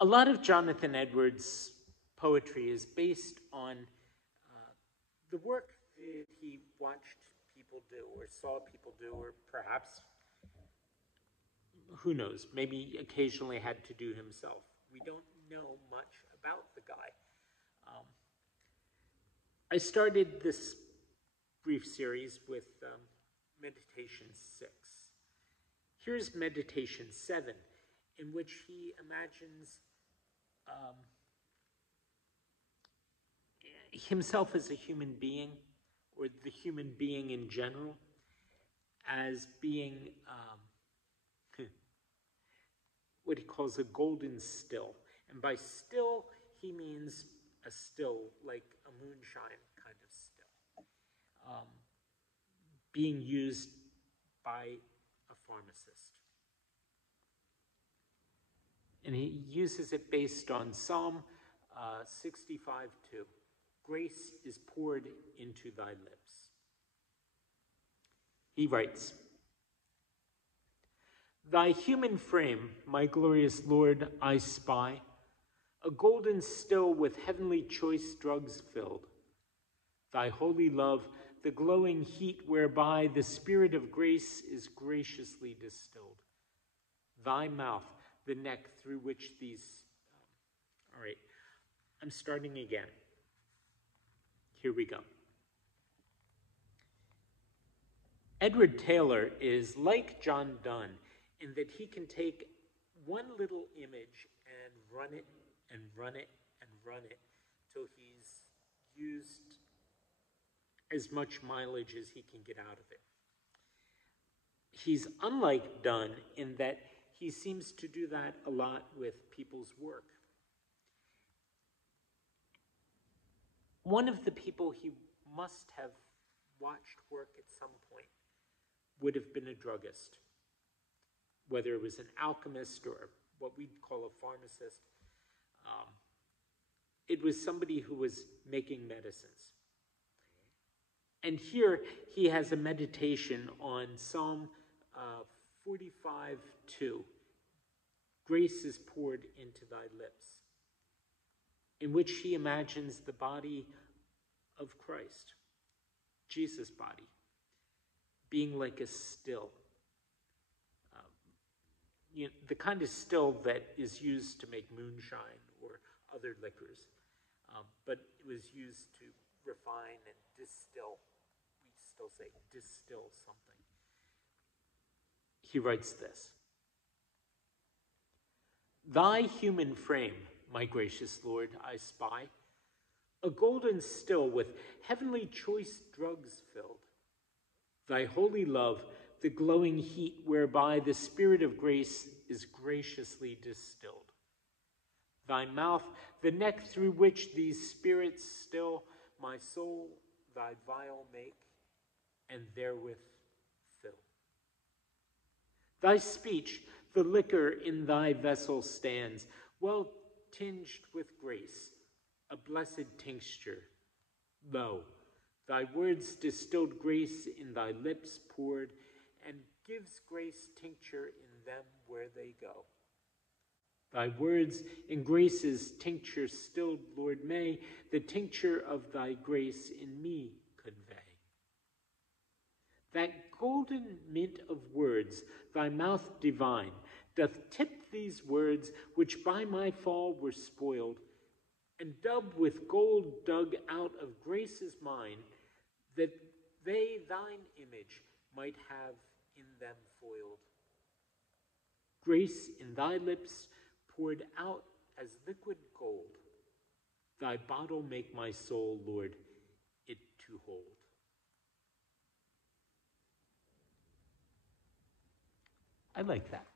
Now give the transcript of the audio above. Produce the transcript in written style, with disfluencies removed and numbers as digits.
A lot of Jonathan Edwards' poetry is based on the work that he watched people do or saw people do, or perhaps, who knows, maybe occasionally had to do himself. We don't know much about the guy. I started this brief series with Meditation 6. Here's Meditation 7, in which he imagines himself as a human being, or the human being in general, as being what he calls a golden still. And by still, he means a still, like a moonshine kind of still, being used by a pharmacist. And he uses it based on Psalm 65:2. Grace is poured into thy lips. He writes, Thy human frame, my glorious Lord, I spy, a golden still with heavenly choice drugs filled. Thy holy love, the glowing heat whereby the spirit of grace is graciously distilled. Thy mouth, the neck through which these... all right, I'm starting again. Here we go. Edward Taylor is like John Donne in that he can take one little image and run it and run it and run it till he's used as much mileage as he can get out of it. He's unlike Donne in that he seems to do that a lot with people's work. One of the people he must have watched work at some point would have been a druggist, whether it was an alchemist or what we'd call a pharmacist. It was somebody who was making medicines. And here he has a meditation on Psalm 45:2. Grace is poured into thy lips, in which he imagines the body of Christ, Jesus' body, being like a still. The kind of still that is used to make moonshine or other liquors, but it was used to refine and distill. We still say distill something. He writes this. Thy human frame, my gracious Lord, I spy, a golden still with heavenly choice drugs filled. Thy holy love, the glowing heat whereby the spirit of grace is graciously distilled. Thy mouth, the neck through which these spirits still, my soul thy vial make, and therewith fill. Thy speech, the liquor in thy vessel stands, well tinged with grace, a blessed tincture. Lo, thy words distilled grace in thy lips poured, and gives grace tincture in them where they go. Thy words in grace's tincture stilled, Lord, may the tincture of thy grace in me convey. That golden mint of words, thy mouth divine, doth tip these words which by my fall were spoiled, and dub with gold dug out of grace's mine, that they thine image might have in them foiled. Grace in thy lips poured out as liquid gold, thy bottle make my soul, Lord, it to hold. I like that.